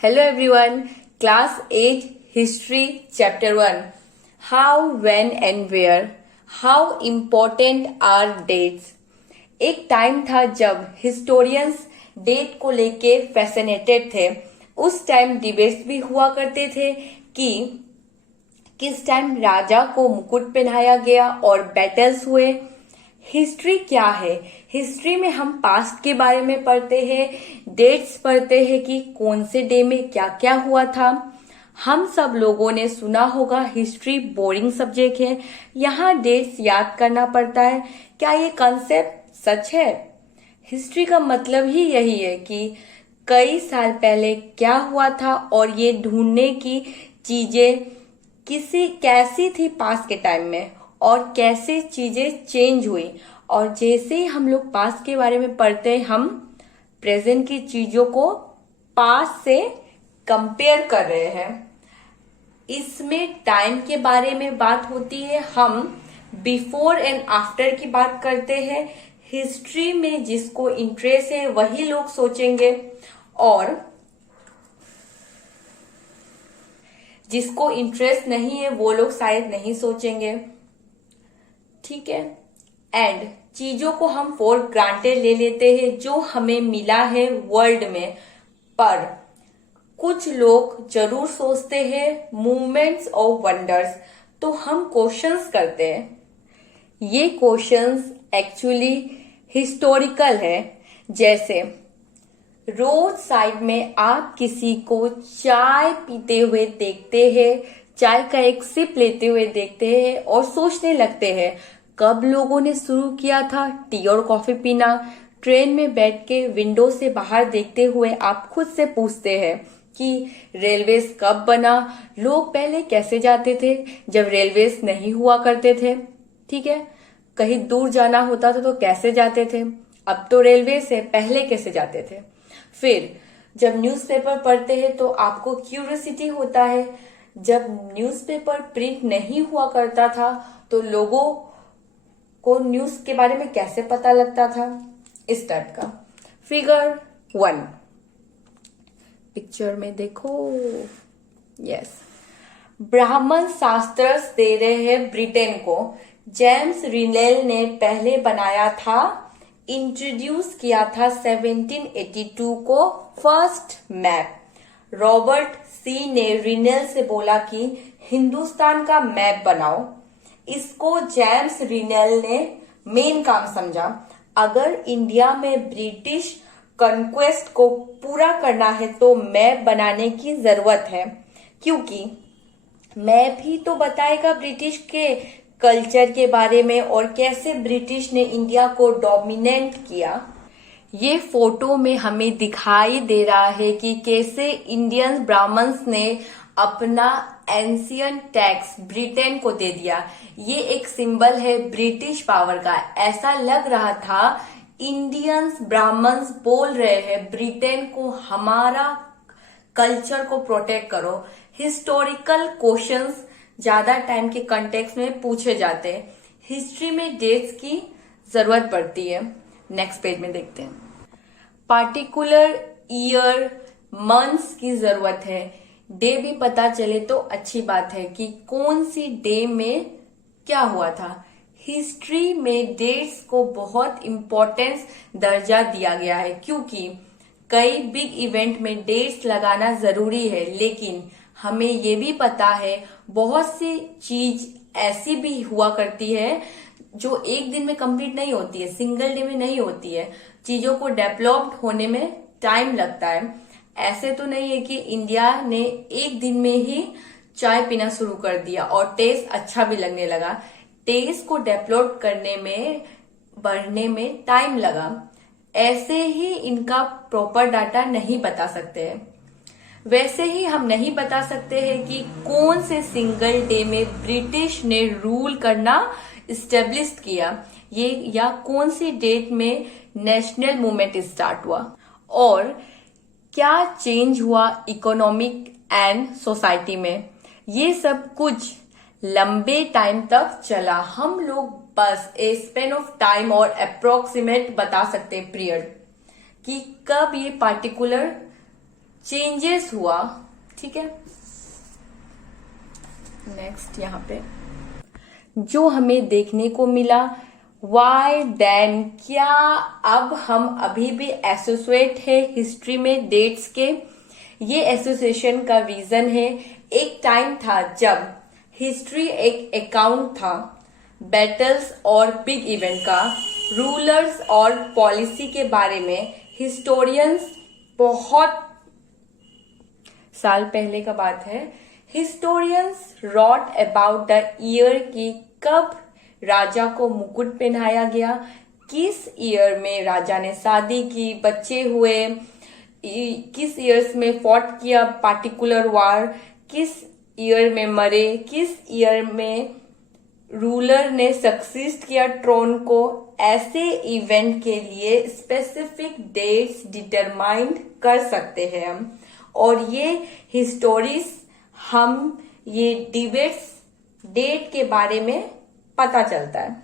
Hello everyone, Class 8 History Chapter 1. How, when and where. How important are dates? एक time था जब historians date को लेके fascinated थे। उस टाइम डिबेट्स भी हुआ करते थे कि किस टाइम राजा को मुकुट पहनाया गया और बैटल्स हुए। हिस्ट्री क्या है? हिस्ट्री में हम पास्ट के बारे में पढ़ते हैं, डेट्स पढ़ते हैं कि कौन से डे में क्या क्या हुआ था। हम सब लोगों ने सुना होगा हिस्ट्री बोरिंग सब्जेक्ट है, यहाँ डेट्स याद करना पड़ता है। क्या ये कॉन्सेप्ट सच है? हिस्ट्री का मतलब ही यही है कि कई साल पहले क्या हुआ था और ये ढूंढने की चीजें कैसी थी पास्ट के टाइम में और कैसे चीजें चेंज हुई। और जैसे ही हम लोग पास्ट के बारे में पढ़ते हैं, हम प्रेजेंट की चीजों को पास्ट से कंपेयर कर रहे हैं। इसमें टाइम के बारे में बात होती है, हम बिफोर एंड आफ्टर की बात करते हैं। हिस्ट्री में जिसको इंटरेस्ट है वही लोग सोचेंगे और जिसको इंटरेस्ट नहीं है वो लोग शायद नहीं सोचेंगे। ठीक है। एंड चीजों को हम फॉर ग्रांटेड ले लेते हैं जो हमें मिला है वर्ल्ड में, पर कुछ लोग जरूर सोचते हैं मूवमेंट्स और वंडर्स। तो हम क्वेश्चंस करते हैं। ये क्वेश्चंस एक्चुअली हिस्टोरिकल है। जैसे रोड साइड में आप किसी को चाय पीते हुए देखते हैं, चाय का एक सिप लेते हुए देखते हैं और सोचने लगते हैं कब लोगों ने शुरू किया था टी और कॉफी पीना। ट्रेन में बैठ के विंडो से बाहर देखते हुए आप खुद से पूछते हैं कि रेलवेज कब बना, लोग पहले कैसे जाते थे जब रेलवेज नहीं हुआ करते थे। ठीक है, कहीं दूर जाना होता था तो कैसे जाते थे, अब तो रेलवे से, पहले कैसे जाते थे। फिर जब न्यूज़पेपर पढ़ते हैं तो आपको क्यूरियोसिटी होता है, जब न्यूज़पेपर प्रिंट नहीं हुआ करता था तो लोगों को न्यूज के बारे में कैसे पता लगता था, इस टाइप का। फिगर 1 पिक्चर में देखो। यस, ब्राह्मण शास्त्र दे रहे हैं ब्रिटेन को। जेम्स रिनेल ने पहले बनाया था, इंट्रोड्यूस किया था 1782 को फर्स्ट मैप। रॉबर्ट सी ने रिनेल से बोला कि हिंदुस्तान का मैप बनाओ। इसको जेम्स रिनेल ने मेन काम समझा। अगर इंडिया में ब्रिटिश कॉन्क्वेस्ट को पूरा करना है तो मैप बनाने की जरूरत है, क्योंकि मैप ही तो बताएगा ब्रिटिश के कल्चर के बारे में और कैसे ब्रिटिश ने इंडिया को डोमिनेट किया। ये फोटो में हमें दिखाई दे रहा है कि कैसे इंडियन ब्राह्मण्स ने अपना एंशियंट टैक्स ब्रिटेन को दे दिया। ये एक सिंबल है ब्रिटिश पावर का। ऐसा लग रहा था इंडियंस ब्राह्मण्स बोल रहे हैं ब्रिटेन को हमारा कल्चर को प्रोटेक्ट करो। हिस्टोरिकल क्वेश्चंस ज्यादा टाइम के कंटेक्स्ट में पूछे जाते हैं। हिस्ट्री में डेट्स की जरूरत पड़ती है। नेक्स्ट पेज में देखते हैं। पार्टिकुलर ईयर मंथ्स की जरूरत है। डे भी पता चले तो अच्छी बात है कि कौन सी डे में क्या हुआ था। हिस्ट्री में डेट्स को बहुत इंपॉर्टेंस दर्जा दिया गया है, क्योंकि कई बिग इवेंट में डेट्स लगाना जरूरी है। लेकिन हमें ये भी पता है बहुत सी चीज ऐसी भी हुआ करती है जो एक दिन में कंप्लीट नहीं होती है, सिंगल डे में नहीं होती है। चीजों को डेवलप्ड होने में टाइम लगता है। ऐसे तो नहीं है कि इंडिया ने एक दिन में ही चाय पीना शुरू कर दिया और टेस्ट अच्छा भी लगने लगा। टेस्ट को डेवलप करने में, बढ़ने में टाइम लगा। ऐसे ही इनका प्रॉपर डाटा नहीं बता सकते हैं। वैसे ही हम नहीं बता सकते हैं कि कौन से सिंगल डे में ब्रिटिश ने रूल करना इस्टेब्लिश किया, ये या कौन सी डेट में नेशनल मूवमेंट स्टार्ट हुआ और क्या चेंज हुआ इकोनॉमिक एंड सोसाइटी में। ये सब कुछ लंबे टाइम तक चला। हम लोग बस ए स्पेन ऑफ टाइम और अप्रोक्सीमेट बता सकते हैं पीरियड कि कब ये पार्टिकुलर चेंजेस हुआ, ठीक है। नेक्स्ट यहाँ पे जो हमें देखने को मिला, वाई देन, क्या अब हम अभी भी एसोसिएट है हिस्ट्री में डेट्स के? ये एसोसिएशन का रीजन है, एक टाइम था जब हिस्ट्री एक अकाउंट था बैटल्स और बिग इवेंट का, रूलर्स और पॉलिसी के बारे में हिस्टोरियंस, बहुत साल पहले का बात है, historians wrote about the year की कब राजा को मुकुट पहनाया गया, किस ईयर में राजा ने शादी की, बच्चे हुए, किस ईयर्स में फॉट किया पार्टिकुलर वार, किस ईयर में मरे, किस ईयर में रूलर ने सक्सीड किया ट्रोन को। ऐसे इवेंट के लिए स्पेसिफिक डेट्स डिटरमाइंड कर सकते हैं हम, और ये हिस्टोरीज हम ये डिबेट्स डेट के बारे में पता चलता है,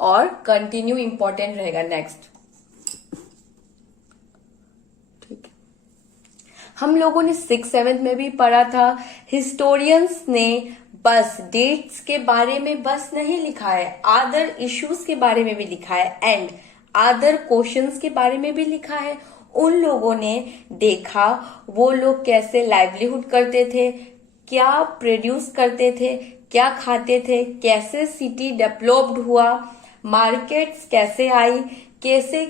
और कंटिन्यू इंपॉर्टेंट रहेगा। नेक्स्ट, ठीक है, हम लोगों ने 6th-7th में भी पढ़ा था, हिस्टोरियंस ने बस डेट्स के बारे में बस नहीं लिखा है, अदर इश्यूज के बारे में भी लिखा है, एंड अदर क्वेश्चंस के बारे में भी लिखा है। उन लोगों ने देखा वो लोग कैसे लाइवलीहुड करते थे, क्या प्रोड्यूस करते थे, क्या खाते थे, कैसे सिटी डेवलप्ड हुआ, मार्केट्स कैसे आई, कैसे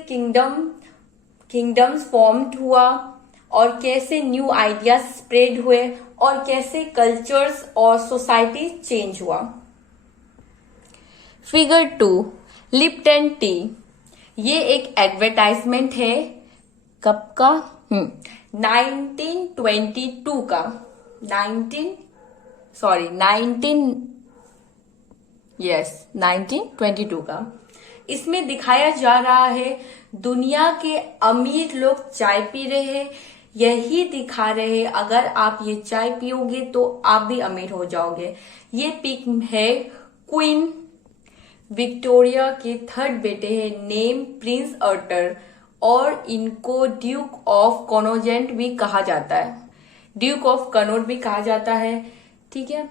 किंगडम्स फॉर्म्ड हुआ, और कैसे न्यू आइडियाज स्प्रेड हुए, और कैसे कल्चर्स और सोसाइटी चेंज हुआ। फिगर 2, लिप्टन टी, ये एक एडवर्टाइजमेंट है, कब का? 1922 का, 1922 का। इसमें दिखाया जा रहा है दुनिया के अमीर लोग चाय पी रहे हैं, यही दिखा रहे हैं अगर आप ये चाय पियोगे तो आप भी अमीर हो जाओगे। ये पिक है क्वीन विक्टोरिया के 3rd बेटे हैं, नेम प्रिंस अर्टर, और इनको ड्यूक ऑफ कनोजेंट भी कहा जाता है, ड्यूक ऑफ कनोट भी कहा जाता है, ठीक है।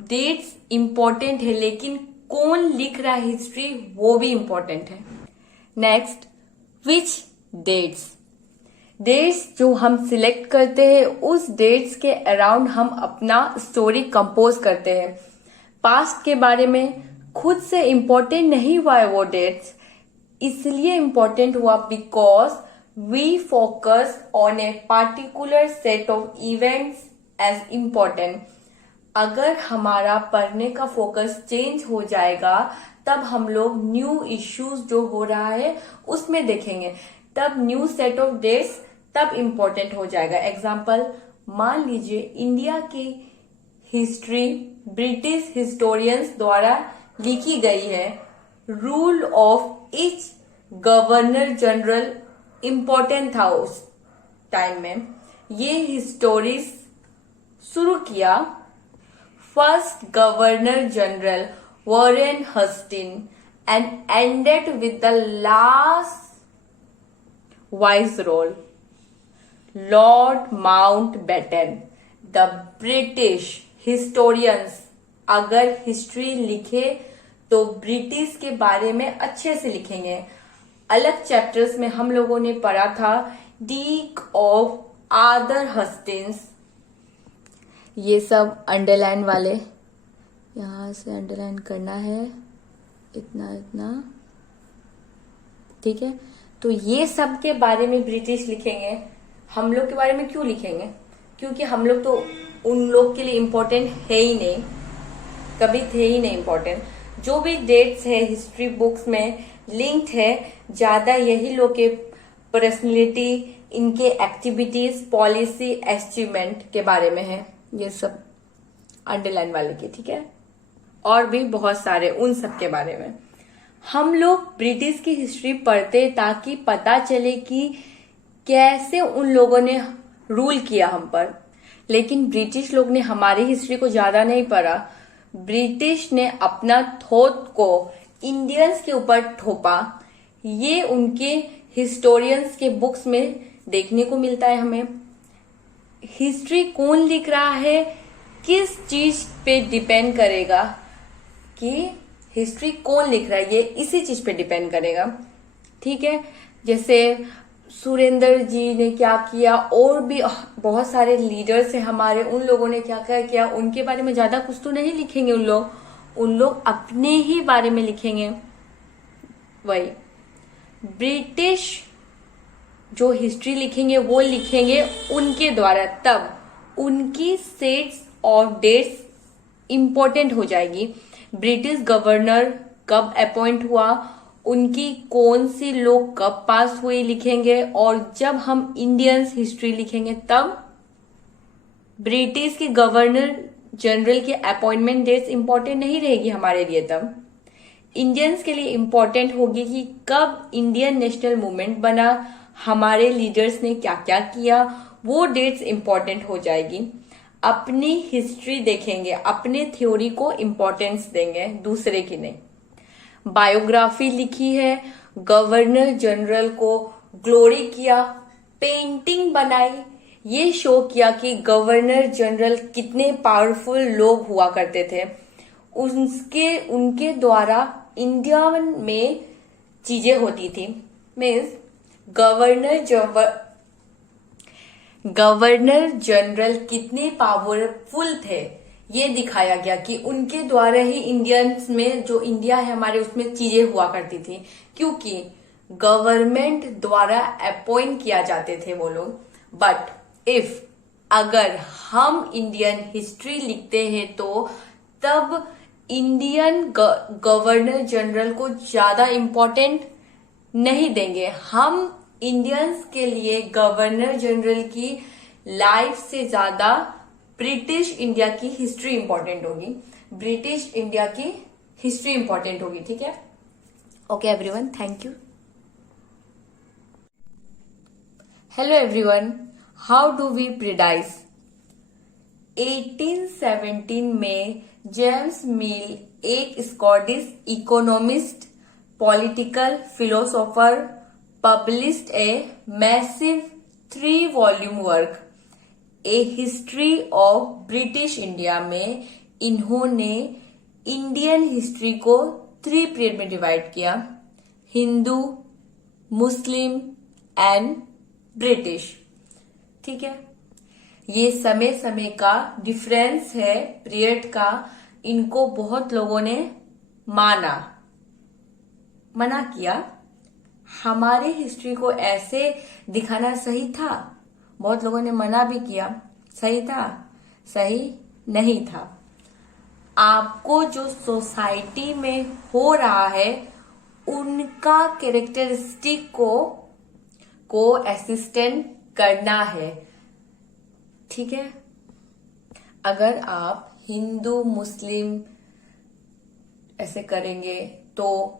डेट्स इंपॉर्टेंट है, लेकिन कौन लिख रहा है हिस्ट्री वो भी इंपॉर्टेंट है। नेक्स्ट, विच डेट्स, डेट्स जो हम सिलेक्ट करते हैं उस डेट्स के अराउंड हम अपना स्टोरी कंपोज करते हैं। पास्ट के बारे में खुद से इंपॉर्टेंट नहीं हुआ है वो डेट्स, इसलिए इंपॉर्टेंट हुआ because we focus on a particular set of events as important. अगर हमारा पढ़ने का फोकस चेंज हो जाएगा तब हम लोग न्यू इश्यूज जो हो रहा है उसमें देखेंगे, तब न्यू सेट ऑफ डेट्स तब इम्पोर्टेंट हो जाएगा। एग्जाम्पल, मान लीजिए इंडिया की हिस्ट्री ब्रिटिश हिस्टोरियंस द्वारा लिखी गई है, rule of each governor general important था उस टाइम में। ये हिस्टोरीज शुरू किया first governor general Warren Hastings and ended with the last viceroy lord Mountbatten. The British historians अगर हिस्ट्री लिखे तो ब्रिटिश के बारे में अच्छे से लिखेंगे। अलग चैप्टर्स में हम लोगों ने पढ़ा था डीक ऑफ आर्थर हस्टिंस, ये सब अंडरलाइन वाले, यहां से अंडरलाइन करना है, इतना इतना, ठीक है। तो ये सब के बारे में ब्रिटिश लिखेंगे, हम लोग के बारे में क्यों लिखेंगे? क्योंकि हम लोग तो उन लोग के लिए इम्पोर्टेंट है ही नहीं, कभी थे ही नहीं इम्पोर्टेंट। जो भी डेट्स है हिस्ट्री बुक्स में लिंक्ड है, ज्यादा यही लोग के पर्सनैलिटी, इनके एक्टिविटीज, पॉलिसी, अचीवमेंट के बारे में है, ये सब अंडरलाइन वाले के, ठीक है। और भी बहुत सारे उन सब के बारे में हम लोग ब्रिटिश की हिस्ट्री पढ़ते ताकि पता चले कि कैसे उन लोगों ने रूल किया हम पर। लेकिन ब्रिटिश लोग ने हमारी हिस्ट्री को ज्यादा नहीं पढ़ा, ब्रिटिश ने अपना थॉट को इंडियंस के ऊपर थोपा। ये उनके हिस्टोरियंस के बुक्स में देखने को मिलता है हमें। हिस्ट्री कौन लिख रहा है, किस चीज पे डिपेंड करेगा कि हिस्ट्री कौन लिख रहा है, ये इसी चीज पे डिपेंड करेगा। ठीक है, जैसे सुरेंद्र जी ने क्या किया, और भी बहुत सारे लीडर्स हैं हमारे, उन लोगों ने क्या क्या किया, उनके बारे में ज्यादा कुछ तो नहीं लिखेंगे उन लोग अपने ही बारे में लिखेंगे। वही ब्रिटिश जो हिस्ट्री लिखेंगे वो लिखेंगे उनके द्वारा, तब उनकी सेट्स और डेट्स इंपॉर्टेंट हो जाएगी। ब्रिटिश गवर्नर कब अपॉइंट हुआ, उनकी कौन सी लोग कब पास हुए लिखेंगे, और जब हम इंडियंस हिस्ट्री लिखेंगे तब ब्रिटिश के गवर्नर जनरल की अपॉइंटमेंट डेट्स इंपॉर्टेंट नहीं रहेगी हमारे लिए। तब इंडियंस के लिए इंपॉर्टेंट होगी कि कब इंडियन नेशनल मूवमेंट बना, हमारे लीडर्स ने क्या क्या किया, वो डेट्स इंपॉर्टेंट हो जाएगी। अपनी हिस्ट्री देखेंगे, अपने थ्योरी को इंपॉर्टेंस देंगे, दूसरे की नहीं। बायोग्राफी लिखी है, गवर्नर जनरल को ग्लोरी किया, पेंटिंग बनाई, ये शो किया कि गवर्नर जनरल कितने पावरफुल लोग हुआ करते थे। उनके द्वारा इंडिया में चीजें होती थी। मीन्स गवर्नर जनरल कितने पावरफुल थे, ये दिखाया गया कि उनके द्वारा ही इंडियंस में, जो इंडिया है हमारे, उसमें चीजें हुआ करती थी, क्योंकि गवर्नमेंट द्वारा अपॉइंट किया जाते थे वो लोग। बट इफ अगर हम इंडियन हिस्ट्री लिखते हैं तो तब इंडियन गवर्नर जनरल को ज्यादा इंपॉर्टेंट नहीं देंगे। हम इंडियंस के लिए गवर्नर जनरल की लाइफ से ज्यादा ब्रिटिश इंडिया की हिस्ट्री इंपॉर्टेंट होगी, ब्रिटिश इंडिया की हिस्ट्री इंपॉर्टेंट होगी। ठीक है, okay everyone, thank you. Hello everyone, how do we periodise. 1817 में जेम्स मिल एक Scottish economist, political philosopher, published a massive 3 volume work a history of British India में इन्होंने Indian history को 3 period में divide किया, हिंदू, मुस्लिम एंड ब्रिटिश। ठीक है, ये समय समय का डिफरेंस है पीरियड का, इनको बहुत लोगों ने मना किया। हमारे हिस्ट्री को ऐसे दिखाना सही था, बहुत लोगों ने मना भी किया। सही था, सही नहीं था। आपको जो सोसाइटी में हो रहा है उनका कैरेक्टरिस्टिक को असिस्टेंट करना है। ठीक है, अगर आप हिंदू मुस्लिम ऐसे करेंगे तो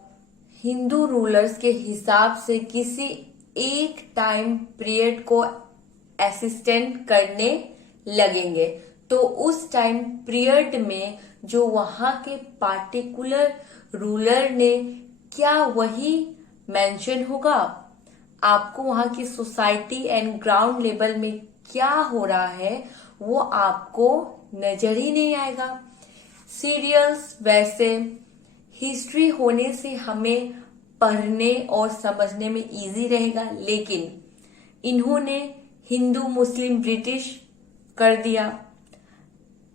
हिंदू रूलर्स के हिसाब से किसी एक टाइम पीरियड को असिस्टेंट करने लगेंगे, तो उस टाइम पीरियड में जो वहां के पार्टिकुलर रूलर ने क्या वही मेंशन होगा। आपको वहां की सोसाइटी एंड ग्राउंड लेवल में क्या हो रहा है वो आपको नजर ही नहीं आएगा। सीरियल्स वैसे हिस्ट्री होने से हमें पढ़ने और समझने में इजी रहेगा, लेकिन इन्होंने हिंदू मुस्लिम ब्रिटिश कर दिया,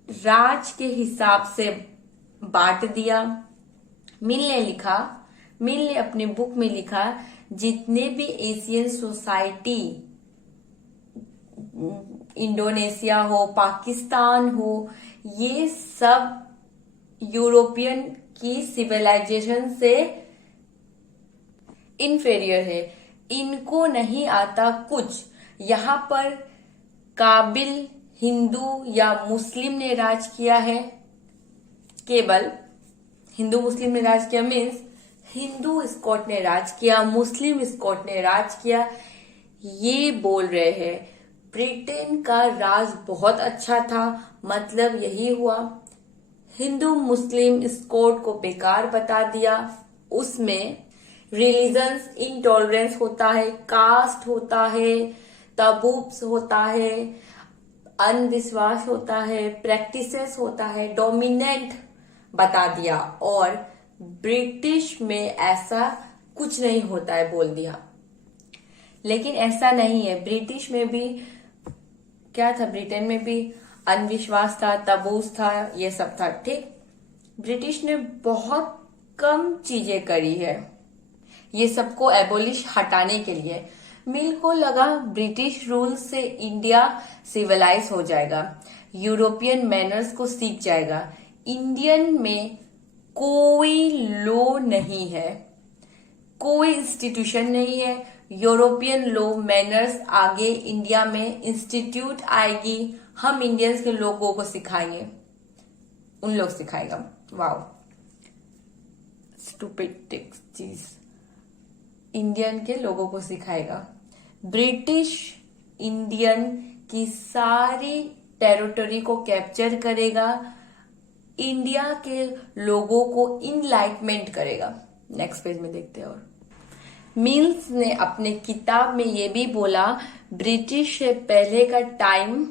राज के हिसाब से बांट दिया। मिल ने अपने बुक में लिखा, जितने भी एशियन सोसाइटी, इंडोनेशिया हो, पाकिस्तान हो, ये सब यूरोपियन की सिविलाइजेशन से इंफेरियर है, इनको नहीं आता कुछ। यहाँ पर काबिल हिंदू या मुस्लिम ने राज किया है, केवल हिंदू मुस्लिम ने राज किया, मीन्स हिंदू स्कॉट ने राज किया, मुस्लिम स्कॉट ने राज किया, ये बोल रहे हैं। ब्रिटेन का राज बहुत अच्छा था, मतलब यही हुआ। हिंदू मुस्लिम स्कॉट को बेकार बता दिया। उसमें रिलीजन्स इंटॉलरेंस होता है, कास्ट होता है, तबूब्स होता है, अंधविश्वास होता है, प्रैक्टिसेस होता है, डोमिनेंट बता दिया। और ब्रिटिश में ऐसा कुछ नहीं होता है बोल दिया। लेकिन ऐसा नहीं है, ब्रिटिश में भी क्या था, ब्रिटेन में भी अंधविश्वास था, तबूस था, ये सब था। ठीक, ब्रिटिश ने बहुत कम चीजें करी है ये सबको एबोलिश हटाने के लिए। मिल को लगा ब्रिटिश रूल से इंडिया सिविलाइज हो जाएगा, यूरोपियन मैनर्स को सीख जाएगा। इंडियन में कोई लॉ नहीं है, कोई इंस्टीट्यूशन नहीं है। यूरोपियन लॉ मैनर्स आगे इंडिया में इंस्टीट्यूट आएगी, हम इंडियंस के लोगों को सिखाएंगे, उन लोग सिखाएगा। वाओ, स्टूपिड चीज, इंडियन के लोगों को सिखाएगा। ब्रिटिश इंडियन की सारी टेरिटरी को कैप्चर करेगा, इंडिया के लोगों को इनलाइटमेंट करेगा। नेक्स्ट पेज में देखते हैं। और मिल्स ने अपने किताब में ये भी बोला, ब्रिटिश से पहले का टाइम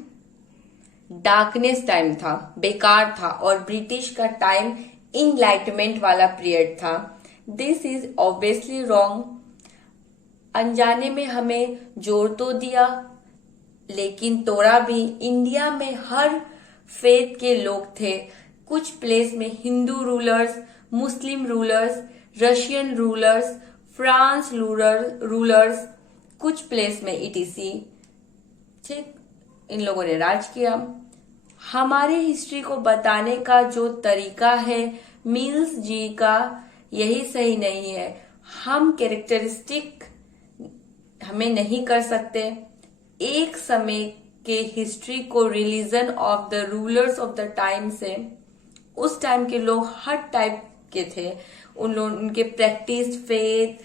डार्कनेस टाइम था, बेकार था, और ब्रिटिश का टाइम इनलाइटमेंट वाला पीरियड था। This is obviously wrong. अनजाने में हमें जोर तो दिया, लेकिन तोड़ा भी। इंडिया में हर फेथ के लोग थे। कुछ प्लेस में हिंदू रूलर्स, मुस्लिम rulers, Russian rulers, France rulers, कुछ प्लेस में ईटीसी, ठीक, इन लोगों ने राज किया। हमारी हिस्ट्री को बताने का जो तरीका है मिल्स जी का, यही सही नहीं है। हम कैरेक्टरिस्टिक हमें नहीं कर सकते। एक समय के हिस्ट्री को religion of the rulers of the time से, उस टाइम के लोग हर टाइप के थे, उन लोग उनके प्रैक्टिस, फेथ,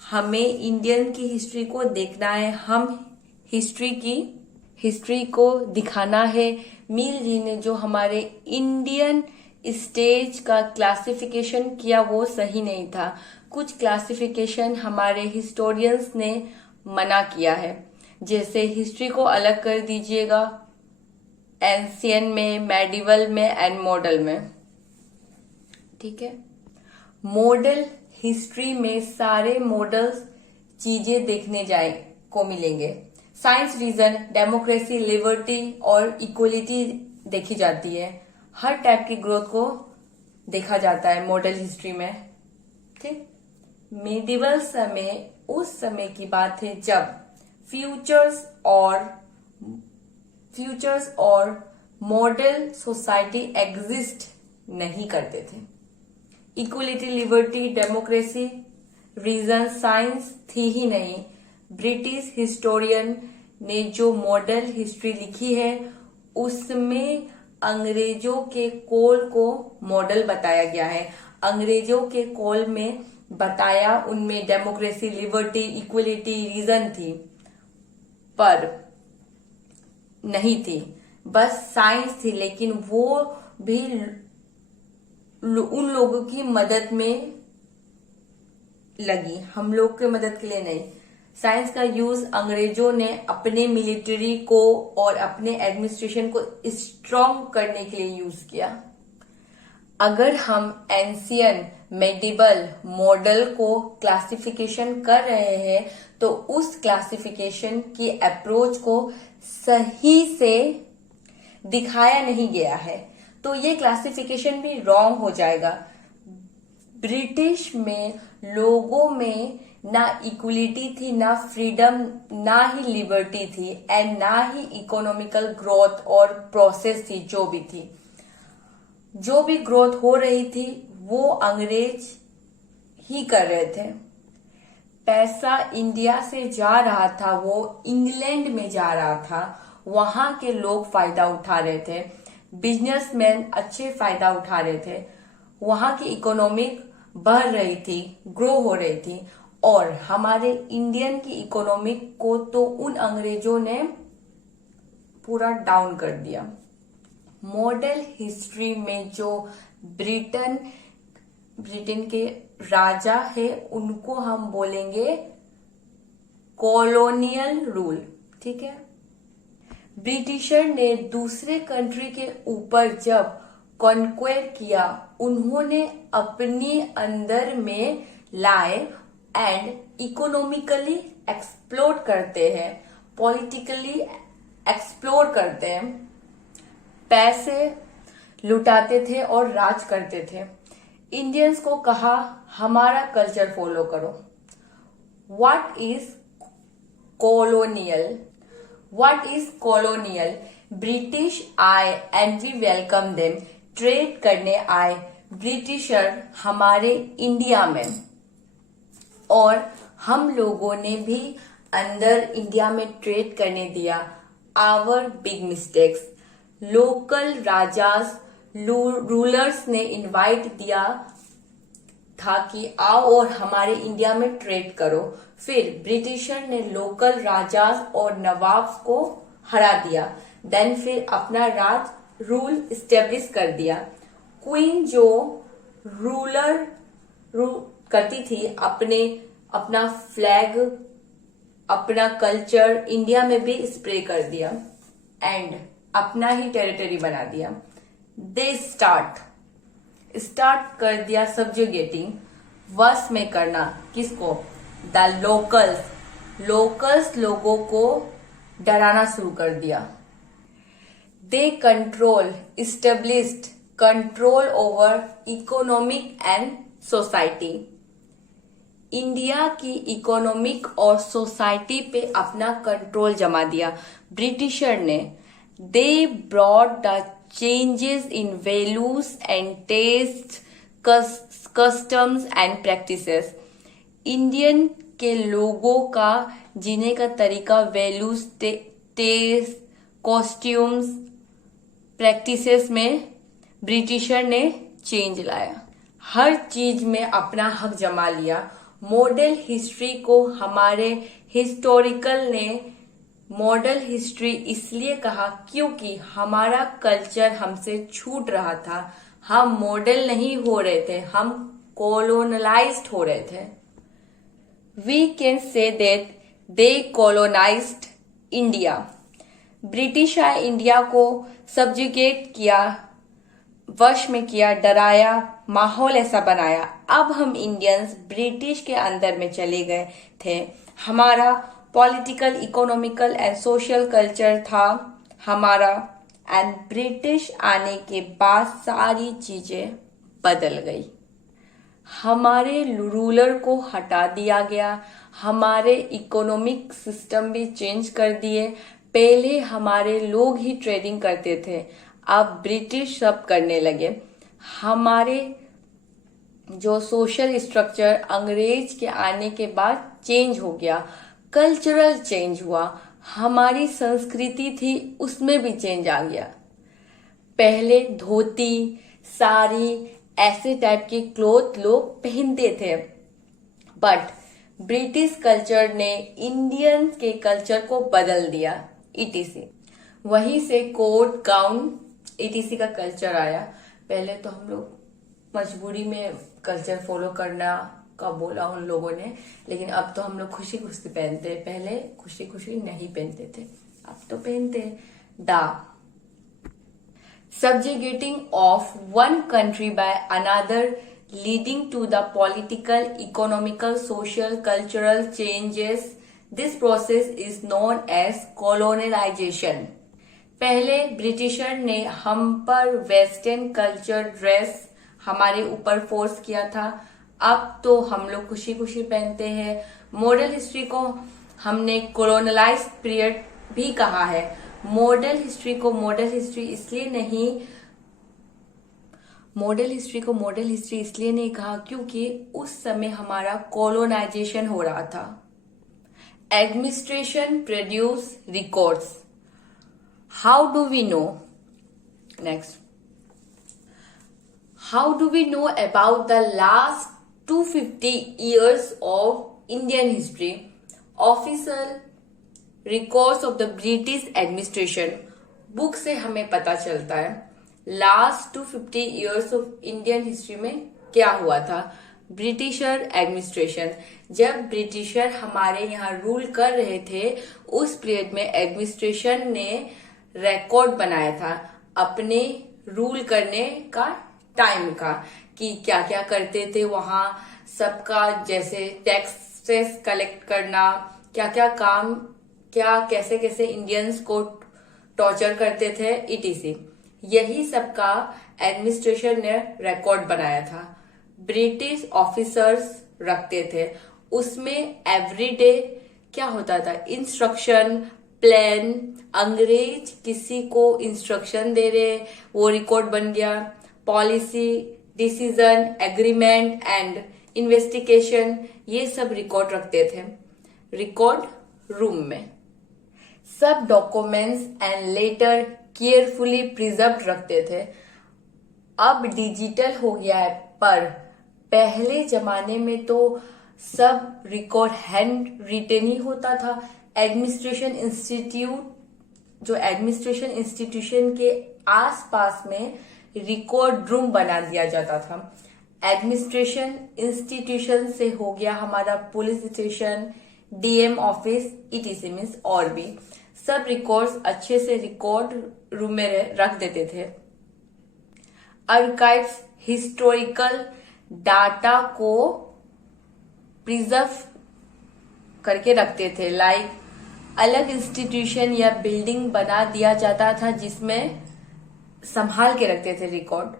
हमें इंडियन की हिस्ट्री को देखना है, हम हिस्ट्री को दिखाना है। मिल जी ने जो हमारे इंडियन स्टेज का क्लासिफिकेशन किया वो सही नहीं था। कुछ क्लासिफिकेशन हमारे हिस्टोरियंस ने मना किया है, जैसे हिस्ट्री को अलग कर दीजिएगा एंशियन में, मेडिवल में एंड मॉडल में। ठीक है, मॉडल हिस्ट्री में सारे मॉडल्स चीजें देखने जाए को मिलेंगे। साइंस, रीजन, डेमोक्रेसी, लिबर्टी और इक्वलिटी देखी जाती है। हर टाइप की ग्रोथ को देखा जाता है मॉडल हिस्ट्री में। ठीक, मेडिवल समय उस समय की बात है जब फ्यूचर्स और मॉडल सोसाइटी एग्जिस्ट नहीं करते थे। Equality, liberty, democracy, reason, science थी ही नहीं। ब्रिटिश हिस्टोरियन ने जो मॉडल हिस्ट्री लिखी है उसमें अंग्रेजों के कॉल को मॉडल बताया गया है। अंग्रेजों के कॉल में बताया, उनमें डेमोक्रेसी, लिबर्टी, इक्वलिटी, रीजन थी, पर नहीं थी, बस साइंस थी। लेकिन वो भी उन लोगों की मदद में लगी, हम लोग के मदद के लिए नहीं। साइंस का यूज अंग्रेजों ने अपने मिलिट्री को और अपने एडमिनिस्ट्रेशन को स्ट्रॉन्ग करने के लिए यूज किया। अगर हम एंशियन, मेडिवल, मॉडल को क्लासिफिकेशन कर रहे हैं तो उस क्लासिफिकेशन की अप्रोच को सही से दिखाया नहीं गया है, तो ये क्लासिफिकेशन भी रॉन्ग हो जाएगा। ब्रिटिश में लोगों में ना इक्वलिटी थी, ना फ्रीडम, ना ही लिबर्टी थी, एंड ना ही इकोनॉमिकल ग्रोथ और प्रोसेस थी। जो भी ग्रोथ हो रही थी वो अंग्रेज ही कर रहे थे। पैसा इंडिया से जा रहा था, वो इंग्लैंड में जा रहा था, वहां के लोग फायदा उठा रहे थे, बिजनेसमैन अच्छे फायदा उठा रहे थे, वहां की इकोनॉमिक बढ़ रही थी, ग्रो हो रही थी। और हमारे इंडियन की इकोनॉमिक को तो उन अंग्रेजों ने पूरा डाउन कर दिया। मॉडल हिस्ट्री में जो ब्रिटेन के राजा है उनको हम बोलेंगे कॉलोनियल रूल। ठीक है। ब्रिटिशर ने दूसरे कंट्री के ऊपर जब कॉन्क्वेर किया, उन्होंने अपने अंदर में लाए एंड इकोनॉमिकली एक्सप्लोर करते हैं, पॉलिटिकली एक्सप्लोर करते हैं, पैसे लुटाते थे और राज करते थे। इंडियंस को कहा हमारा कल्चर फॉलो करो। What is colonial? What is colonial? British आए and we welcome them. Trade करने आए ब्रिटिशर हमारे इंडिया में, और हम लोगों ने भी अंदर इंडिया में ट्रेड करने दिया। Our big mistakes. Local rajas rulers ने इनवाइट दिया था कि आओ और हमारे इंडिया में ट्रेड करो। फिर ब्रिटिशर ने लोकल राजास और नवाब्स को हरा दिया। देन फिर अपना राज रूल इस्टेब्लिश कर दिया। क्वीन जो रूल करती थी, अपना फ्लैग, अपना कल्चर इंडिया में भी स्प्रे कर दिया एंड अपना ही टेरिटरी बना दिया। दे स्टार्ट कर दिया सब्जुगेटिंग, वश में करना। किसको? द लोकल्स लोगों को डराना शुरू कर दिया। They established control over economic and society. India की इकोनॉमिक और सोसाइटी पे अपना कंट्रोल जमा दिया ब्रिटिशर ने। They brought the changes in values and tastes, customs and practices. Indian के लोगों का जीने का तरीका, वैल्यूज, टेस्ट, कॉस्ट्यूम्स, प्रैक्टिसेस में ब्रिटिशर ने चेंज लाया। हर चीज में अपना हक जमा लिया। मॉडल हिस्ट्री को हमारे हिस्टोरिकल ने मॉडल हिस्ट्री इसलिए कहा क्योंकि हमारा कल्चर हमसे छूट रहा था। हम मॉडल नहीं हो रहे थे, हम कॉलोनलाइज्ड हो रहे थे। We can say that they colonised India. British आए, इंडिया को सब्जुगेट किया, वश में किया, डराया, माहौल ऐसा बनाया। अब हम इंडियंस ब्रिटिश के अंदर में चले गए थे। हमारा political, economical and social culture था हमारा, एंड ब्रिटिश आने के बाद सारी चीजें बदल गई। हमारे रूलर को हटा दिया गया, हमारे इकोनॉमिक सिस्टम भी चेंज कर दिए। पहले हमारे लोग ही ट्रेडिंग करते थे, अब ब्रिटिश सब करने लगे। हमारे जो सोशल स्ट्रक्चर अंग्रेज के आने के बाद चेंज हो गया, कल्चरल चेंज हुआ। हमारी संस्कृति थी उसमें भी चेंज आ गया। पहले धोती, साड़ी, ऐसे टाइप के क्लोथ लोग पहनते थे, बट ब्रिटिश कल्चर ने इंडियन के कल्चर को बदल दिया। ईटीसी वहीं से कोट, गाउन, ईटीसी का कल्चर आया। पहले तो हम लोग मजबूरी में कल्चर फॉलो करना का बोला उन लोगों ने, लेकिन अब तो हम लोग खुशी खुशी पहनते हैं। पहले खुशी खुशी नहीं पहनते थे, अब तो पहनते हैं। The subjugating of one country by another leading to the political, economical, social, cultural changes. This process is known as colonialization. पहले ब्रिटिशर ने हम पर वेस्टर्न कल्चर, ड्रेस हमारे ऊपर फोर्स किया था, अब तो हम लोग खुशी खुशी पहनते हैं। मॉडल हिस्ट्री को हमने कोलोनलाइज पीरियड भी कहा है। मॉडल हिस्ट्री को मॉडल हिस्ट्री इसलिए नहीं कहा क्योंकि उस समय हमारा कॉलोनाइजेशन हो रहा था। Administration produce records. How do we know? Next, how do we know about the last 250 years of Indian history? Official records of the British administration. Book से हमें पता चलता है last 250 years of Indian history में क्या हुआ था। Britisher administration जब ब्रिटिशर हमारे यहाँ रूल कर रहे थे उस पीरियड में एडमिनिस्ट्रेशन ने रिकॉर्ड बनाया था अपने रूल करने का टाइम का, कि क्या क्या करते थे वहां सबका, जैसे टैक्सेस कलेक्ट करना, क्या क्या काम, क्या कैसे कैसे इंडियंस को टॉर्चर करते थे, इटीसी। यही सबका एडमिनिस्ट्रेशन ने रिकॉर्ड बनाया था। ब्रिटिश ऑफिसर्स रखते थे, उसमें एवरीडे क्या होता था, इंस्ट्रक्शन, प्लान, अंग्रेज किसी को इंस्ट्रक्शन दे रहे, वो रिकॉर्ड बन गया। Policy, decision, agreement and investigation, ये सब रिकॉर्ड रखते थे रिकॉर्ड रूम में। सब documents and later carefully preserve रखते थे। अब डिजिटल हो गया है, पर पहले जमाने में तो सब रिकॉर्ड हैंड रिटेन ही होता था। एडमिनिस्ट्रेशन इंस्टीट्यूशन के आसपास में रिकॉर्ड रूम बना दिया जाता था। एडमिनिस्ट्रेशन इंस्टीट्यूशन से हो गया हमारा police station, DM office, etc means और भी सब रिकॉर्ड्स अच्छे से रिकॉर्ड रूम में रख देते थे। आर्काइव्स हिस्टोरिकल डाटा को प्रिजर्व करके रखते थे। लाइक अलग इंस्टीट्यूशन या बिल्डिंग बना दिया जाता था जिसमें संभाल के रखते थे रिकॉर्ड।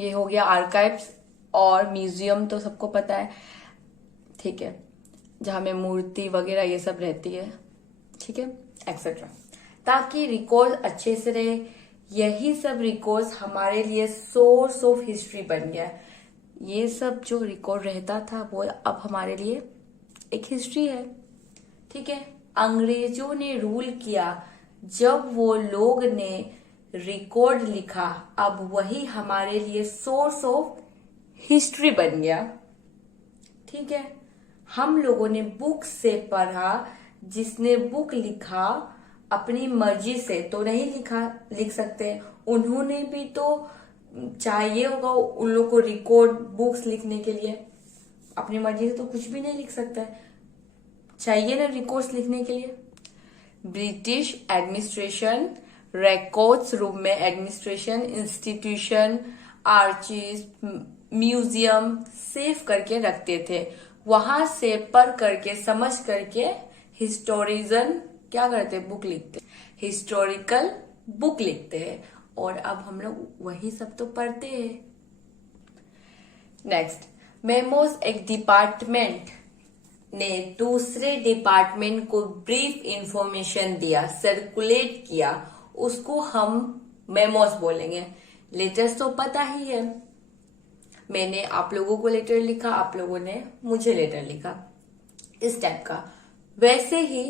ये हो गया आर्काइव्स। और म्यूजियम तो सबको पता है, ठीक है, जहां में मूर्ति वगैरह ये सब रहती है, ठीक है, एक्सेट्रा, ताकि रिकॉर्ड अच्छे से रहे। यही सब रिकॉर्ड्स हमारे लिए सोर्स ऑफ हिस्ट्री बन गया। ये सब जो रिकॉर्ड रहता था वो अब हमारे लिए एक हिस्ट्री है, ठीक है। अंग्रेजों ने रूल किया, जब वो लोग ने रिकॉर्ड लिखा, अब वही हमारे लिए सोर्स ऑफ हिस्ट्री बन गया, ठीक है। हम लोगों ने बुक से पढ़ा, जिसने बुक लिखा अपनी मर्जी से तो नहीं लिख सकते, उन्होंने भी तो चाहिए होगा उन लोग को रिकॉर्ड बुक्स लिखने के लिए, अपनी मर्जी से तो कुछ भी नहीं लिख सकता, चाहिए ना रिकॉर्ड्स लिखने के लिए। ब्रिटिश एडमिनिस्ट्रेशन रिकॉर्ड्स रूम में administration institution, archive, museum save करके रखते थे। वहां से पढ़ करके समझ करके हिस्टोरिजन क्या करते, बुक लिखते, हिस्टोरिकल बुक लिखते हैं। और अब हम लोग वही सब तो पढ़ते हैं। नेक्स्ट, मेमोस एक डिपार्टमेंट ने दूसरे डिपार्टमेंट को ब्रीफ इंफॉर्मेशन दिया, सर्कुलेट किया, उसको हम मेमोस बोलेंगे। लेटर्स तो पता ही है, मैंने आप लोगों को लेटर लिखा, आप लोगों ने मुझे लेटर लिखा, इस टाइप का। वैसे ही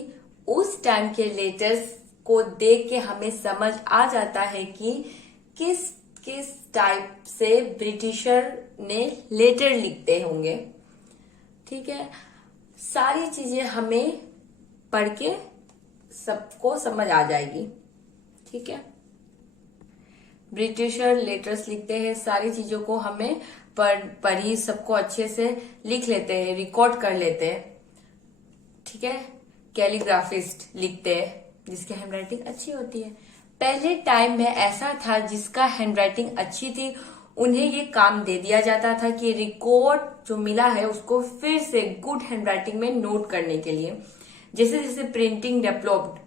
उस टाइम के लेटर्स को देख के हमें समझ आ जाता है कि किस किस टाइप से ब्रिटिशर ने लेटर लिखते होंगे, ठीक है। सारी चीजें हमें पढ़ के सबको समझ आ जाएगी, ठीक है। ब्रिटिशर लेटर्स लिखते हैं, सारी चीजों को हमें पढ़ी सबको अच्छे से लिख लेते हैं, रिकॉर्ड कर लेते हैं, ठीक है। कैलीग्राफिस्ट लिखते हैं जिसकी हैंडराइटिंग अच्छी होती है। पहले टाइम में ऐसा था, जिसका हैंडराइटिंग अच्छी थी उन्हें ये काम दे दिया जाता था कि रिकॉर्ड जो मिला है उसको फिर से गुड हैंडराइटिंग में नोट करने के लिए। जैसे जैसे प्रिंटिंग डेवलप्ड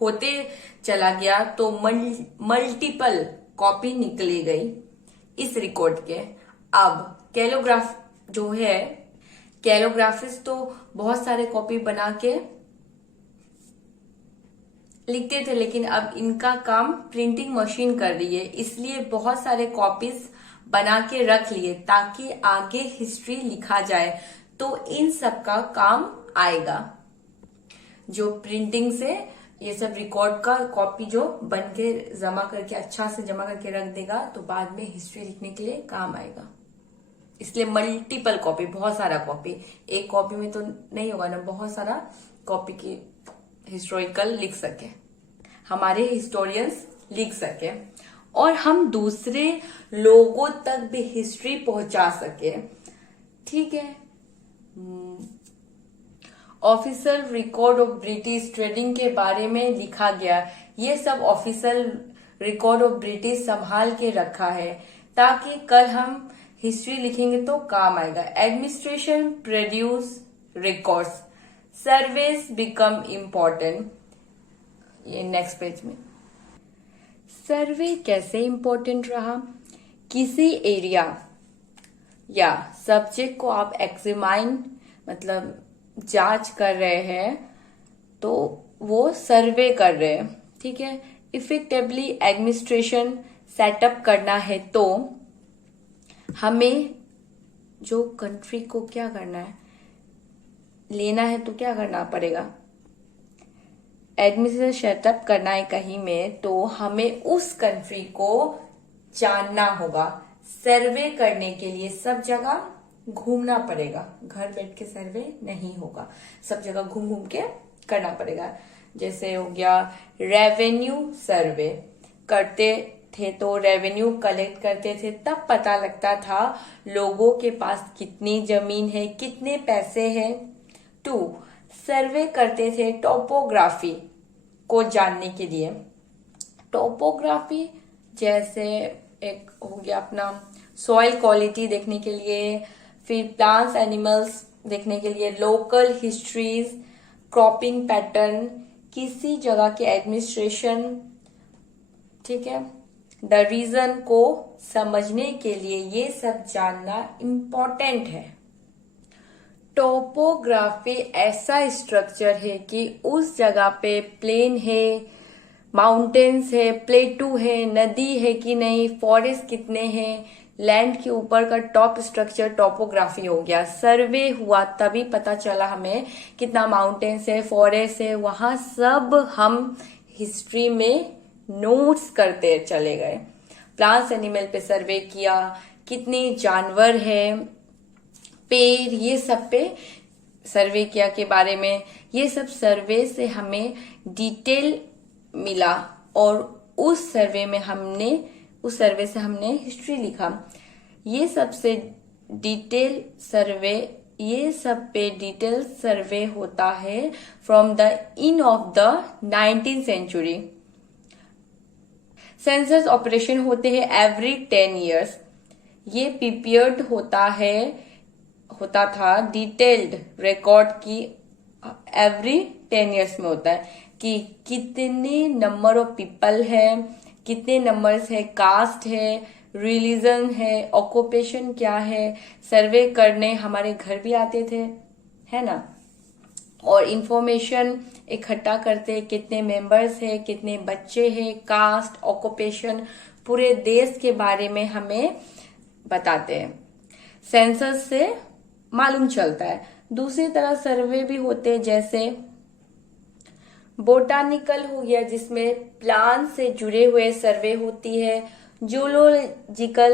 होते चला गया तो मल्टीपल कॉपी निकली गई इस रिकॉर्ड के। अब कैलोग्राफ जो है, कैलोग्राफिस्ट तो बहुत सारे कॉपी बना के लिखते थे, लेकिन अब इनका काम प्रिंटिंग मशीन कर रही है, इसलिए बहुत सारे कॉपीज बना के रख लिए ताकि आगे हिस्ट्री लिखा जाए, तो इन सब का काम आएगा। जो प्रिंटिंग से ये सब रिकॉर्ड का कॉपी जो बन के जमा करके अच्छा से जमा करके रख देगा, तो बाद में हिस्ट्री लिखने के लिए काम आएगा। इसलिए मल्टीपल कॉपी, बहुत सारा कॉपी, एक कॉपी में तो नहीं होगा ना, बहुत सारा कॉपी की हिस्टोरिकल लिख सके, हमारे हिस्टोरियंस लिख सके, और हम दूसरे लोगों तक भी हिस्ट्री पहुंचा सके, ठीक है। Official record of British trading के बारे में लिखा गया। ये सब ऑफिशियल रिकॉर्ड ऑफ ब्रिटिश संभाल के रखा है ताकि कल हम हिस्ट्री लिखेंगे तो काम आएगा। Administration produce records, surveys become important. ये नेक्स्ट पेज में सर्वे कैसे इम्पोर्टेंट रहा। किसी एरिया या सब्जेक्ट को आप एग्जामाइन मतलब जांच कर रहे हैं तो वो सर्वे कर रहे हैं, ठीक है। इफेक्टिवली एडमिनिस्ट्रेशन सेटअप करना है तो हमें जो कंट्री को क्या करना है, लेना है तो क्या करना पड़ेगा, एडमिनिस्ट्रेशन सेटअप करना है कहीं में तो हमें उस कंट्री को जानना होगा। सर्वे करने के लिए सब जगह घूमना पड़ेगा, घर बैठ के सर्वे नहीं होगा, सब जगह घूम घूम के करना पड़ेगा। जैसे हो गया रेवेन्यू सर्वे करते थे तो रेवेन्यू कलेक्ट करते थे, तब पता लगता था लोगों के पास कितनी जमीन है, कितने पैसे हैं। 2 सर्वे करते थे टोपोग्राफी को जानने के लिए। टोपोग्राफी जैसे एक हो गया अपना सॉइल क्वालिटी देखने के लिए, फिर प्लांट्स एनिमल्स देखने के लिए, लोकल हिस्ट्रीज, क्रॉपिंग पैटर्न, किसी जगह के एडमिनिस्ट्रेशन, ठीक है, द रीजन को समझने के लिए ये सब जानना इम्पोर्टेंट है। टोपोग्राफी ऐसा स्ट्रक्चर है कि उस जगह पे प्लेन है, माउंटेन्स है, प्लेटू है, नदी है कि नहीं, फॉरेस्ट कितने हैं, लैंड के ऊपर का टॉप स्ट्रक्चर टोपोग्राफी हो गया। सर्वे हुआ तभी पता चला हमें कितना माउंटेन्स है, फॉरेस्ट है, वहां सब हम हिस्ट्री में नोट्स करते चले गए। प्लांट्स एनिमल पे सर्वे किया, कितने जानवर है, पेड़, ये सब पे सर्वे किया के बारे में। ये सब सर्वे से हमें डिटेल मिला और उस सर्वे से हमने हिस्ट्री लिखा। ये सबसे डिटेल सर्वे, ये सब पे डिटेल सर्वे होता है from the end of the 19th century. Census operation होते हैं एवरी 10 years। ये प्रिपेयर्ड होता था डिटेल्ड रिकॉर्ड की एवरी 10 years में होता है कि कितने नंबर ऑफ पीपल है, कितने नंबर्स है, कास्ट है, रिलीजन है, ऑक्यूपेशन क्या है। सर्वे करने हमारे घर भी आते थे, है ना, और इंफॉर्मेशन इकट्ठा करते, कितने मेंबर्स है, कितने बच्चे हैं, कास्ट, ऑक्यूपेशन, पूरे देश के बारे में हमें बताते हैं। सेंसस से मालूम चलता है। दूसरी तरह सर्वे भी होते हैं, जैसे बोटानिकल हो गया जिसमें प्लांट से जुड़े हुए सर्वे होती है। जूलॉजिकल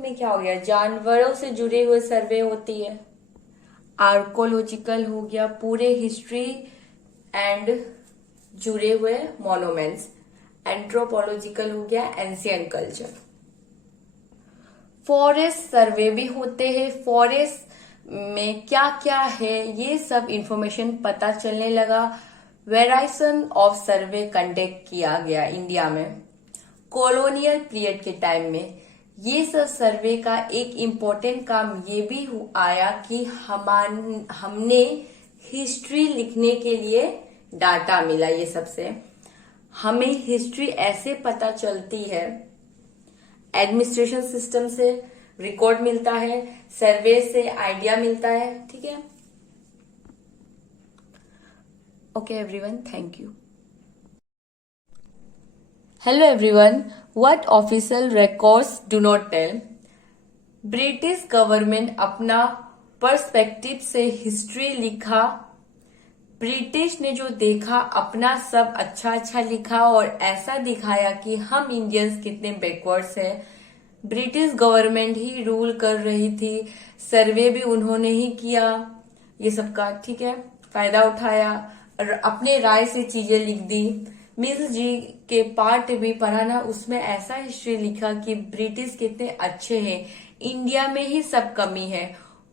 में क्या हो गया, जानवरों से जुड़े हुए सर्वे होती है। आर्कोलॉजिकल हो गया पूरे हिस्ट्री एंड जुड़े हुए मॉन्यूमेंट्स। एंथ्रोपोलॉजिकल हो गया एंशिएंट कल्चर। फॉरेस्ट सर्वे भी होते हैं, फॉरेस्ट में क्या क्या है ये सब इंफॉर्मेशन पता चलने लगा। वेराइसन ऑफ सर्वे कंडक्ट किया गया इंडिया में कॉलोनियल पीरियड के टाइम में। ये सब सर्वे का एक इम्पोर्टेंट काम ये भी आया कि हमने हिस्ट्री लिखने के लिए डाटा मिला। ये सबसे हमें हिस्ट्री ऐसे पता चलती है, एडमिनिस्ट्रेशन सिस्टम से रिकॉर्ड मिलता है, सर्वे से आइडिया मिलता है, ठीक है। Okay everyone, thank you. Hello everyone, what official records do not tell. British government अपना पर्सपेक्टिव से हिस्ट्री लिखा। ब्रिटिश ने जो देखा अपना सब अच्छा अच्छा लिखा और ऐसा दिखाया कि हम इंडियंस कितने बैकवर्ड्स हैं। ब्रिटिश गवर्नमेंट ही रूल कर रही थी, सर्वे भी उन्होंने ही किया, ये सब का, ठीक है, फायदा उठाया और अपने राय से चीजें लिख दी। मिल जी के पार्ट भी पढ़ा ना, उसमें ऐसा हिस्ट्री लिखा कि ब्रिटिश कितने अच्छे हैं, इंडिया में ही सब कमी है।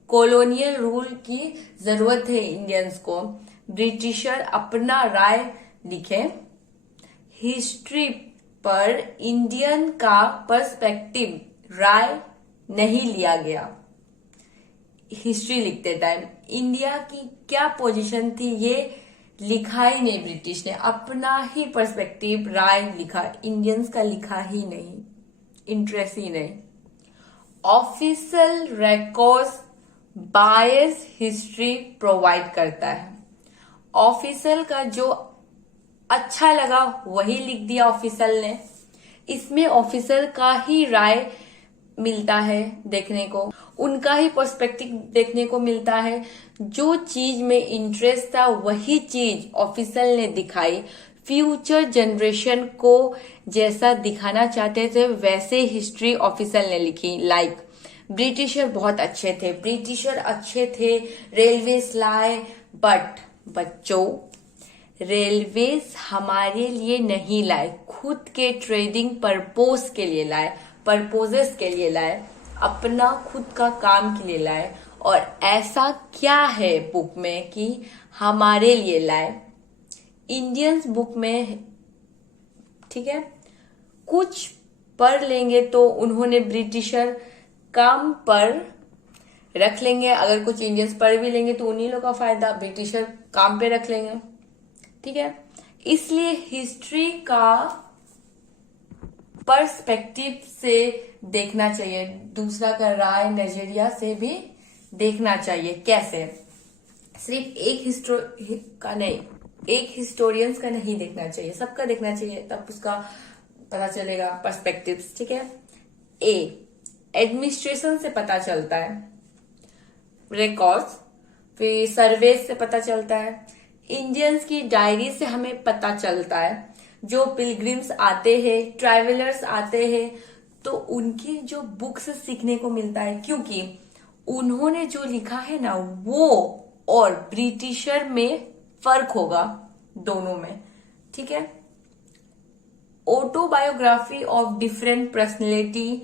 कॉलोनियल रूल की जरूरत है इंडियंस को। ब्रिटिशर अपना राय लिखे। हिस्ट्री पर इंडियन का पर्सपेक्टिव राय नहीं लिया गया। हिस्ट्री लिखते टाइम इंडिया की क्या पोजीशन थी ये लिखा ही नहीं ब्रिटिश ने, अपना ही पर्सपेक्टिव राय लिखा, इंडियंस का लिखा ही नहीं, इंटरेस्ट ही नहीं। ऑफिशियल रिकॉर्ड्स बायस हिस्ट्री प्रोवाइड करता है। ऑफिशियल का जो अच्छा लगा वही लिख दिया ऑफिशियल ने। इसमें ऑफिशियल का ही राय मिलता है देखने को, उनका ही पर्सपेक्टिव देखने को मिलता है। जो चीज में इंटरेस्ट था वही चीज ऑफिशियल ने दिखाई। फ्यूचर जनरेशन को जैसा दिखाना चाहते थे वैसे हिस्ट्री ऑफिशियल ने लिखी। लाइक ब्रिटिशर बहुत अच्छे थे, ब्रिटिशर अच्छे थे, रेलवेज लाए, बट बच्चों रेलवेज हमारे लिए नहीं लाए, खुद के ट्रेडिंग पर्पोज के लिए लाए, पर्पोजेस के लिए लाए, अपना खुद का काम के लिए लाए। और ऐसा क्या है बुक में कि हमारे लिए लाए? इंडियंस बुक में, ठीक है, कुछ पढ़ लेंगे तो उन्होंने ब्रिटिशर काम पर रख लेंगे, अगर कुछ इंडियंस पढ़ भी लेंगे तो उन्हीं लोग का फायदा, ब्रिटिशर काम पे रख लेंगे, ठीक है। इसलिए हिस्ट्री का पर्सपेक्टिव से देखना चाहिए, दूसरा का राय नजरिया से भी देखना चाहिए। कैसे? सिर्फ एक का नहीं, एक हिस्टोरियंस का नहीं देखना चाहिए, सबका देखना चाहिए, तब उसका पता चलेगा पर्सपेक्टिव, ठीक है। एडमिनिस्ट्रेशन से पता चलता है, रिकॉर्ड्स, फिर सर्वे से पता चलता है, इंडियंस की डायरी से हमें पता चलता है। जो पिलग्रिम्स आते हैं, ट्रैवलर्स आते हैं, तो उनकी जो बुक से सीखने को मिलता है, क्योंकि उन्होंने जो लिखा है ना वो और ब्रिटिशर में फर्क होगा दोनों में, ठीक है। Autobiography of different personality,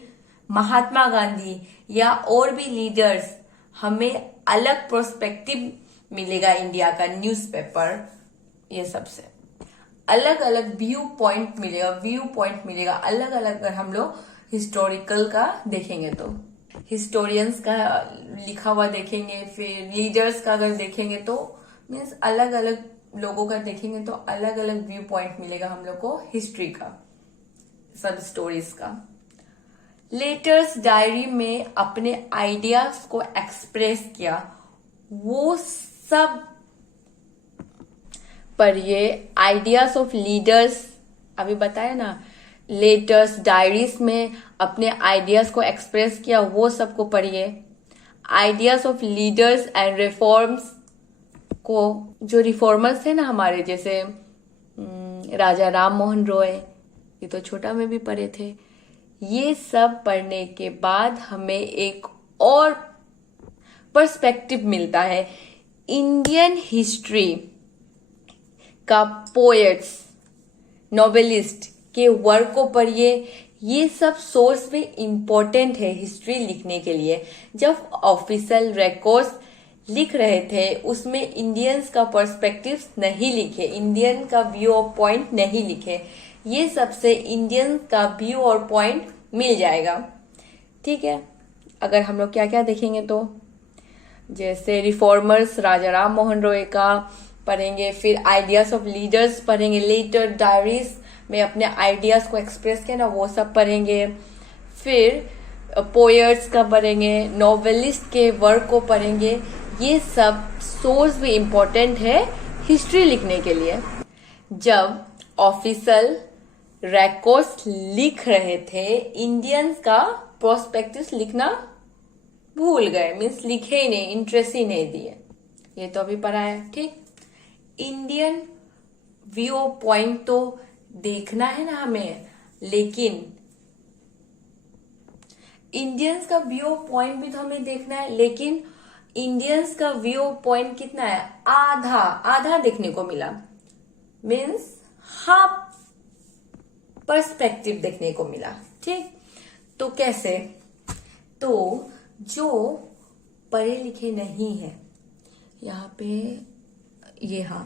Mahatma Gandhi या और भी लीडर्स, हमें अलग पर्सपेक्टिव मिलेगा इंडिया का। न्यूज़पेपर, ये सबसे अलग अलग व्यू पॉइंट मिलेगा अलग अलग। अगर हम लोग हिस्टोरिकल का देखेंगे तो हिस्टोरियंस का लिखा हुआ देखेंगे, फिर लीडर्स का अगर देखेंगे तो मीन्स अलग अलग लोगों का देखेंगे तो अलग अलग व्यू पॉइंट मिलेगा हम लोग को हिस्ट्री का, सब स्टोरीज का। लेटर्स डायरी में अपने आइडियाज को एक्सप्रेस किया, वो सब पढ़िए। आइडियाज ऑफ लीडर्स अभी बताया ना, लेटर्स डायरीज में अपने आइडियाज को एक्सप्रेस किया, वो सबको पढ़िए। Ideas of leaders and reforms को, जो रिफॉर्मर्स थे ना हमारे, जैसे राजा राम मोहन रॉय, ये तो छोटा में भी पढ़े थे। ये सब पढ़ने के बाद हमें एक और पर्सपेक्टिव मिलता है। इंडियन हिस्ट्री का पोएट्स, नोवेलिस्ट के वर्क को पढ़िए। ये सब सोर्स में इंपॉर्टेंट है हिस्ट्री लिखने के लिए। जब ऑफिशियल रिकॉर्ड्स लिख रहे थे उसमें इंडियंस का पर्सपेक्टिव नहीं लिखे, इंडियन का व्यू ऑफ पॉइंट नहीं लिखे। ये सबसे इंडियन का व्यू और पॉइंट मिल जाएगा, ठीक है। अगर हम लोग क्या क्या देखेंगे तो जैसे रिफॉर्मर्स राजा राम मोहन रॉय का पढ़ेंगे, फिर आइडियाज ऑफ लीडर्स पढ़ेंगे, लेटर डायरीज में अपने आइडियाज को एक्सप्रेस किया ना वो सब पढ़ेंगे, फिर पोएट्स का पढ़ेंगे, नॉवेलिस्ट के वर्क को पढ़ेंगे। ये सब सोर्स भी इम्पोर्टेंट है हिस्ट्री लिखने के लिए। जब ऑफिशियल रिकॉर्ड्स लिख रहे थे, इंडियंस का प्रोस्पेक्टिव लिखना भूल गए, मीन्स लिखे ही नहीं, इंटरेस्ट ही नहीं दिए। ये तो अभी पढ़ा है, ठीक। इंडियन व्यू पॉइंट तो देखना है ना हमें, लेकिन इंडियंस का व्यू पॉइंट भी तो हमें देखना है, लेकिन इंडियंस का व्यू पॉइंट कितना है? आधा आधा देखने को मिला, मीन्स हाफ पर्सपेक्टिव देखने को मिला, ठीक। तो कैसे? तो जो पढ़े लिखे नहीं है। यहाँ पे ये हाँ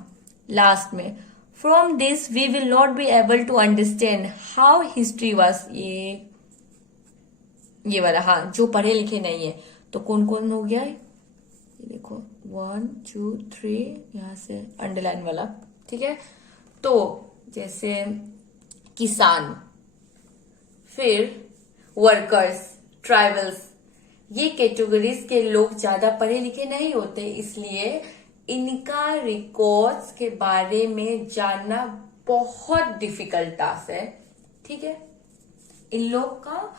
लास्ट में, from this we will not be able to understand how history was, ये वाला हाँ जो पढ़े लिखे नहीं है। तो कौन कौन हो गया, ये देखो 1 2 3, यहां से अंडरलाइन वाला, ठीक है। तो जैसे किसान, फिर वर्कर्स, ट्राइबल्स, ये कैटेगरीज के लोग ज्यादा पढ़े लिखे नहीं होते, इसलिए इनका रिकॉर्ड्स के बारे में जानना बहुत डिफिकल्ट टास्क है, ठीक है। इन लोग का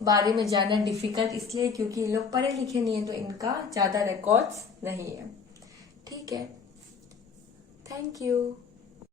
बारे में जानना डिफिकल्ट इसलिए क्योंकि ये लोग पढ़े लिखे नहीं है, तो इनका ज्यादा रिकॉर्ड्स नहीं है, ठीक है। Thank you.